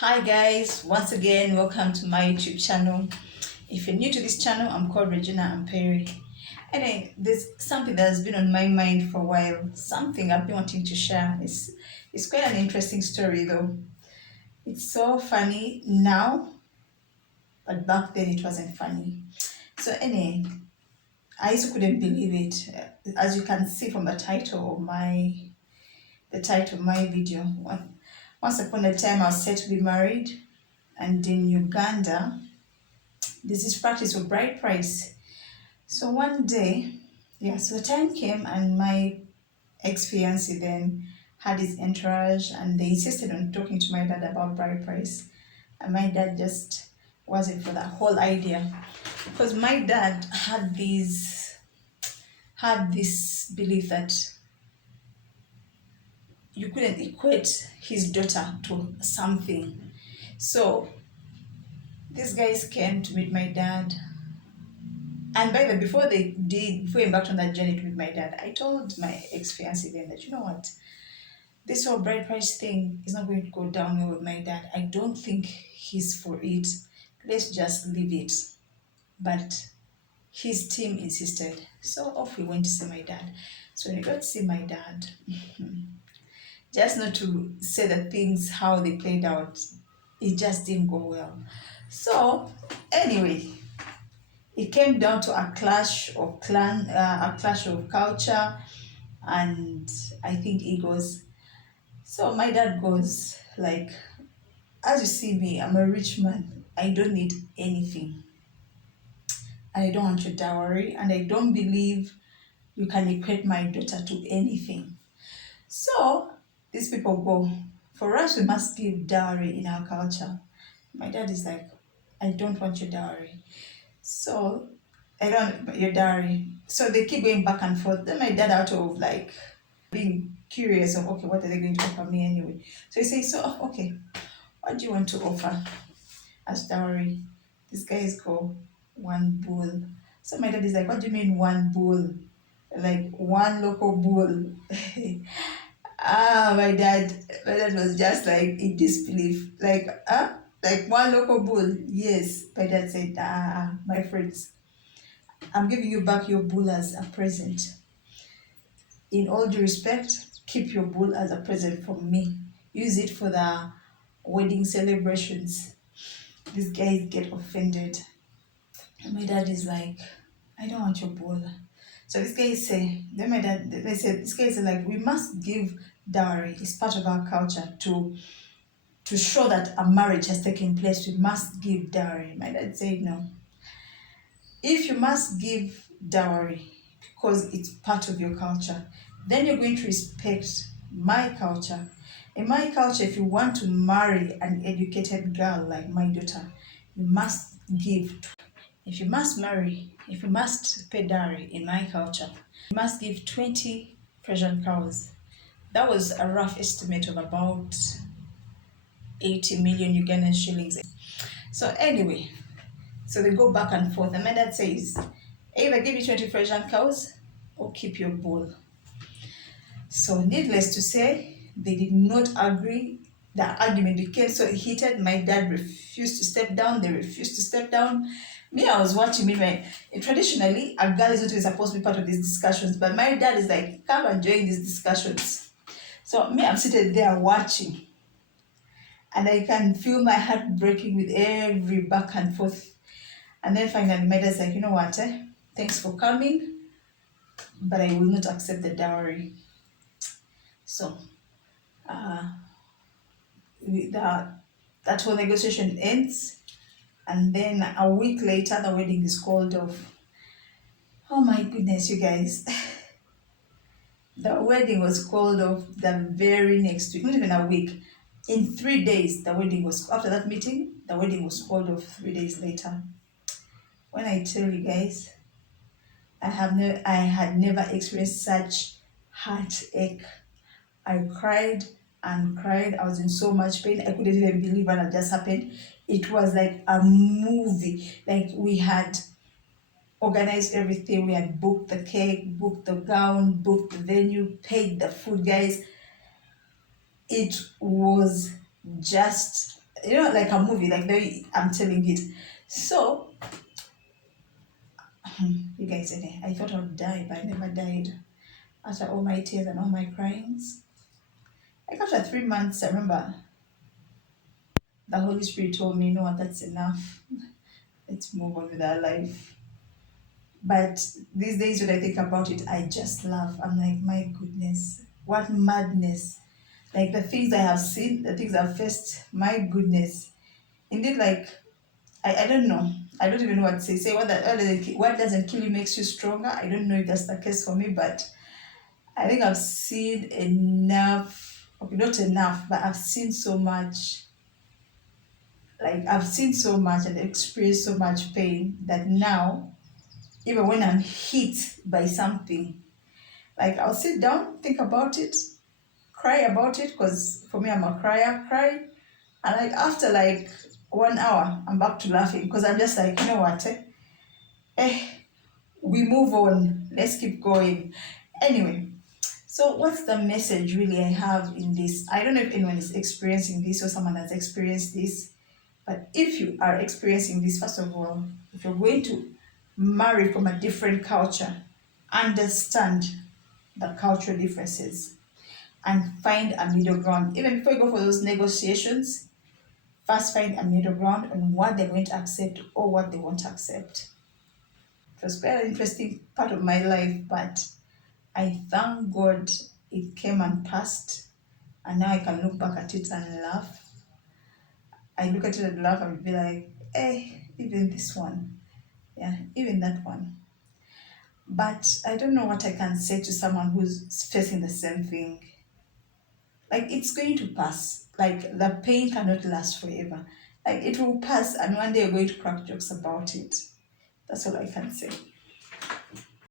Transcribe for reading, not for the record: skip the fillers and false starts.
Hi guys, once again welcome to my YouTube channel. If you're new to this channel, I'm called Regina Amperi. And there's something that has been on my mind for a while, something I've been wanting to share. It's quite an interesting story though. It's so funny now, but back then it wasn't funny. So I also couldn't believe it. As you can see from the title of my video. Once upon a time I was set to be married, and in Uganda there's this practice of bride price. So one day, so the time came and my ex-fiance then had his entourage and they insisted on talking to my dad about bride price. And my dad just wasn't for that whole idea. Because my dad had this belief that you couldn't equate his daughter to something. So these guys came to meet my dad. And by the way, before we embarked on that journey to meet my dad, I told my ex-fiancé then that, you know what, this whole bride price thing is not going to go down well with my dad. I don't think he's for it. Let's just leave it. But his team insisted. So off we went to see my dad. So when we got to see my dad, just not to say the things how they played out, it just didn't go well. So anyway, it came down to a clash of a clash of culture, and I think egos. So my dad goes like, as you see me, I'm a rich man. I don't need anything. I don't want your dowry, and I don't believe you can equate my daughter to anything. So these people go, for us, we must give dowry in our culture. My dad is like, I don't want your dowry. So I don't your dowry. So they keep going back and forth. Then my dad, out of like being curious of, okay, what are they going to offer me anyway? So he says, okay, what do you want to offer as dowry? These guys go, one bull. So my dad is like, what do you mean one bull? Like one local bull. My dad was just like in disbelief. Like one local bull. Yes. My dad said, my friends, I'm giving you back your bull as a present. In all due respect, keep your bull as a present from me. Use it for the wedding celebrations. These guys get offended. And my dad is like, I don't want your bull. So these guys say, these guys are like, we must give dowry. It's part of our culture to show that a marriage has taken place. We must give dowry. My dad said, no. If you must give dowry because it's part of your culture, then you're going to respect my culture. In my culture, if you want to marry an educated girl like my daughter, you must give. If you must pay dowry in my culture, you must give 20 Persian cows. That was a rough estimate of about 80 million Ugandan shillings. So anyway, so they go back and forth. And my dad says, either give me 20 Persian cows or keep your bull. So needless to say, they did not agree. The argument became so heated. My dad refused to step down. They refused to step down. Me, I was watching. Traditionally, a girl is not even supposed to be part of these discussions. But my dad is like, come and join these discussions. So me, I'm seated there watching. And I can feel my heart breaking with every back and forth. And then finally, my dad's like, you know what? Thanks for coming, but I will not accept the dowry. So that whole negotiation ends, and then a week later, the wedding is called off. Oh my goodness, you guys. The wedding was called off the very next week, not even a week. In 3 days, after that meeting, the wedding was called off 3 days later. When I tell you guys, I had never experienced such heartache. I cried and cried. I was in so much pain. I couldn't even believe what had just happened. It was like a movie. Like we had organized everything. We had booked the cake, booked the gown, booked the venue, paid the food, guys. It was just like a movie, like very, I'm telling it. So, you guys, I thought I would die, but I never died. After all my tears and all my cryings, like after 3 months, I remember the Holy Spirit told me, no, that's enough. Let's move on with our life. But these days, when I think about it, I just laugh. I'm like, my goodness, what madness. Like the things I have seen, the things I've faced, my goodness. Indeed, like, I don't know. I don't even know what to say. Say what doesn't kill you makes you stronger. I don't know if that's the case for me, but I think I've seen enough. Okay, not enough, but I've seen so much. Like I've seen so much and experienced so much pain that now, even when I'm hit by something, like I'll sit down, think about it, cry about it, because for me I'm a crier, cry, and like after like 1 hour, I'm back to laughing because I'm just like, you know what? Eh, we move on. Let's keep going. Anyway, so what's the message really I have in this? I don't know if anyone is experiencing this or someone has experienced this, but if you are experiencing this, first of all, if you're going to marry from a different culture, understand the cultural differences and find a middle ground. Even before you go for those negotiations, first find a middle ground on what they're going to accept or what they won't accept. It was quite an interesting part of my life, but I thank God it came and passed, and now I can look back at it and laugh. I look at it and laugh and be like, even this one, yeah, even that one. But I don't know what I can say to someone who's facing the same thing. Like, it's going to pass. Like, the pain cannot last forever. Like, it will pass, and one day you're going to crack jokes about it. That's all I can say.